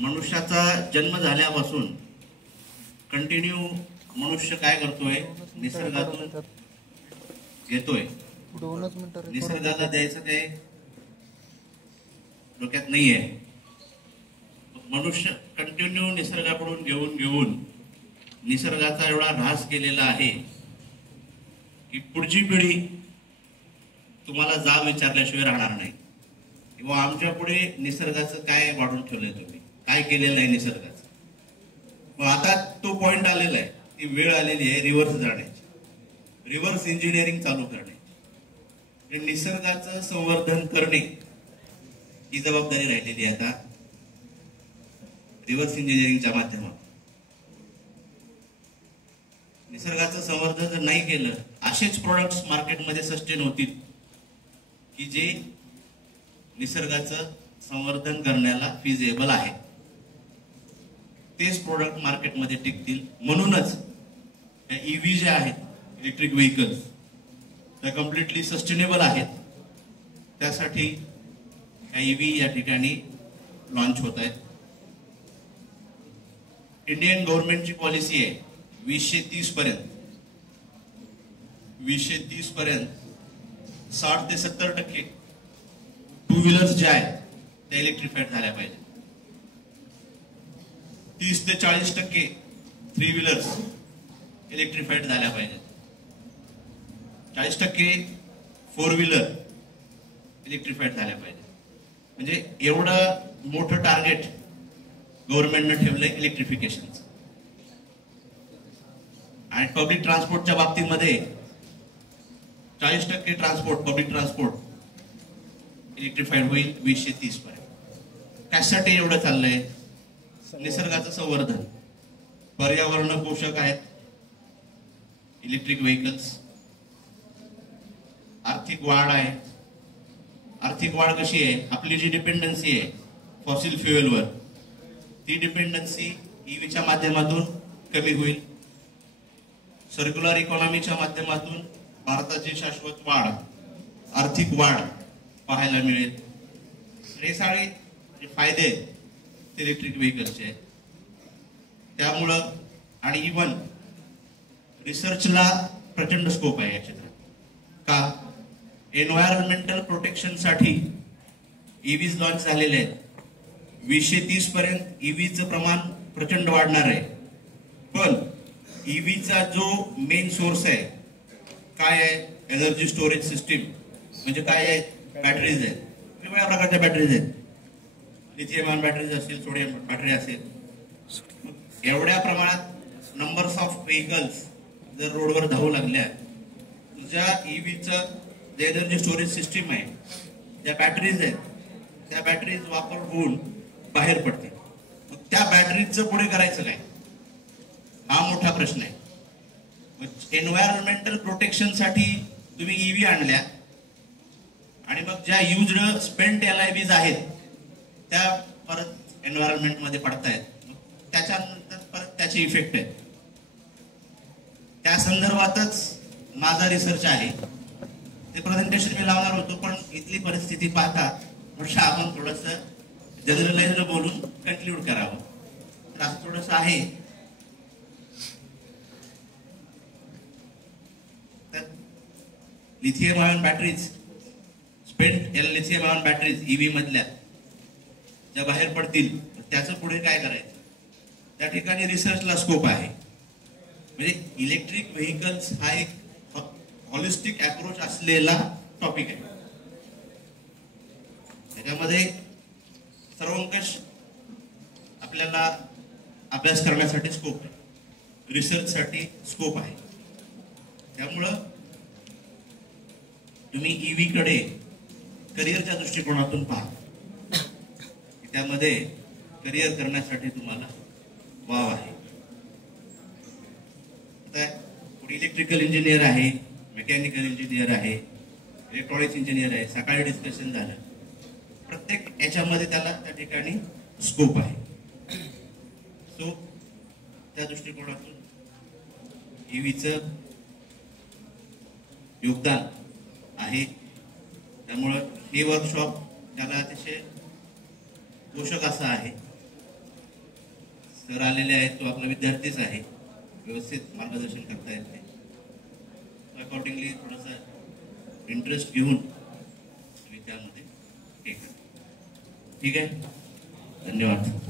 मनुष्याचा जन्म झाल्यापासून कंटिन्यू मनुष्य काय करतोय, निसर्गातून घेतोय. निसर्गाला द्यायचं काही डोक्यात नाहीये. मनुष्य कंटिन्यू निसर्गाकडून घेऊन घेऊन निसर्गाचा एवढा ऱ्हास केलेला आहे की पुढची पिढी तुम्हाला जाब विचारल्याशिवाय राहणार नाही. किंवा आमच्या पुढे निसर्गाचं काय वाढून ठेवलंय, तुम्ही काय केलेलं आहे निसर्गाचं. मग आता तो पॉइंट आलेला आहे, ती वेळ आलेली आहे रिव्हर्स जाण्याची, रिव्हर्स इंजिनिअरिंग चालू करणे, निसर्गाचं संवर्धन करणे ही जबाबदारी राहिलेली आहे आता रिव्हर्स इंजिनिअरिंगच्या माध्यमातून. निसर्गाचं संवर्धन जर नाही केलं, असेच प्रोडक्ट्स मार्केटमध्ये सस्टेन होतील की जे निसर्गाचं संवर्धन करण्याला फिजिबल आहे. तेच प्रोडक्ट मार्केटमध्ये टिकतील. म्हणूनच ईव्ही जे आहेत, इलेक्ट्रिक व्हेकल्स, त्या कम्प्लिटली सस्टेनेबल आहेत. त्यासाठी ईव्ही या ठिकाणी लॉन्च होत आहेत. इंडियन गव्हर्नमेंटची पॉलिसी आहे 2030 पर्यंत 60 ते 70% टू व्हीलर्स जे आहेत त्या इलेक्ट्रिफाईड झाल्या पाहिजे. 30 ते 40% थ्री व्हीलर्स इलेक्ट्रिफाईड झाल्या पाहिजेत. 40% फोर व्हीलर इलेक्ट्रिफाईड झाल्या पाहिजे. म्हणजे एवढं मोठं टार्गेट गव्हर्नमेंटने ठेवलंय इलेक्ट्रिफिकेशनचं. आणि पब्लिक ट्रान्सपोर्टच्या बाबतीमध्ये 40% ट्रान्सपोर्ट, पब्लिक ट्रान्सपोर्ट इलेक्ट्रिफाईड होईल 2030 पर्यंत. कशासाठी एवढं चाललंय? निसर्गाचं संवर्धन, पर्यावरण पोषक आहेत इलेक्ट्रिक व्हेकल्स. आर्थिक वाढ आहे. आर्थिक वाढ कशी आहे? आपली जी डिपेंडन्सी आहे फॉसिल फ्युएलवर, ती डिपेंडन्सी ईव्हीच्या माध्यमातून कमी होईल. सर्क्युलर इकॉनॉमीच्या माध्यमातून भारताची शाश्वत वाढ, आर्थिक वाढ पाहायला मिळेल. हे सगळे फायदे इलेक्ट्रिक व्हेकल्सचे आहेत. त्यामुळं आणि इव्हन रिसर्चला प्रचंड स्कोप आहे या क्षेत्रात. का? एन्व्हायरमेंटल प्रोटेक्शनसाठी ईव्हीज लॉन्च झालेले आहेत. 2030 पर्यंत ईव्हीचं प्रमाण प्रचंड वाढणार आहे. पण ईव्हीचा जो मेन सोर्स आहे काय आहे? Energy storage system. म्हणजे काय आहे? बॅटरीज आहेत. वेगवेगळ्या प्रकारच्या बॅटरीज आहेत. लिथियम आयन बॅटरीज असतील, सोडियम बॅटरी असेल. एवढ्या प्रमाणात नंबर्स ऑफ व्हेकल्स जर रोडवर धावू लागल्या, तुझ्या ईव्हीचं जे एनर्जी स्टोरेज सिस्टीम आहे, ज्या बॅटरीज आहेत, त्या बॅटरीज वापर होऊन बाहेर पडते. मग त्या बॅटरीजचं पुढे करायचं काय? हा मोठा प्रश्न आहे. एन्व्हायरमेंटल प्रोटेक्शनसाठी तुम्ही ईव्ही आणल्या आणि मग ज्या युज्ड स्पेंट एलआयव्हीज आहेत त्या परत एन्व्हायरमेंटमध्ये पडतायत. त्याच्यानंतर परत त्याचे इफेक्ट आहेत. त्या संदर्भातच माझा रिसर्च आहे. ते प्रेझेंटेशन मी लावणार होतो, पण इथली परिस्थिती पाहता म्हटलं आपण थोडस जनरलाइज बोलून कन्क्लूड करावं. तर असं थोडस आहे. Lithium ion batteries, spent lithium ion batteries EV मधल्या ज्या बाहेर पडतील, त्याचं पुढे काय करायचं? त्या ठिकाणी रिसर्चला स्कोप आहे. म्हणजे इलेक्ट्रिक व्हेकल्स हा एक हॉलिस्टिक अप्रोच असलेला टॉपिक आहे. त्याच्यामध्ये सर्वंकष आपल्याला अभ्यास करण्यासाठी स्कोप आहे, रिसर्चसाठी स्कोप आहे. त्यामुळं तुम्ही ईव्ही कडे करिअरच्या दृष्टिकोनातून पहा. त्यामध्ये करिअर करण्यासाठी तुम्हाला वाव आहे. आता इलेक्ट्रिकल इंजिनियर आहे, मेकॅनिकल इंजिनियर आहे, इलेक्ट्रॉनिक्स इंजिनियर आहे. सकाळी डिस्कशन झालं. प्रत्येक याच्यामध्ये त्याला त्या ठिकाणी स्कोप आहे. सो त्या दृष्टिकोनातून ईव्हीचं योगदान आहे. त्यामुळं हे वर्कशॉप त्याला अतिशय पोषक असं आहे. सर आलेले आहेत, तो आपला विद्यार्थीच आहे, व्यवस्थित मार्गदर्शन करता येते. अकॉर्डिंगली थोडासा इंटरेस्ट घेऊन तुम्ही त्यामध्ये हे करा. ठीक आहे, धन्यवाद.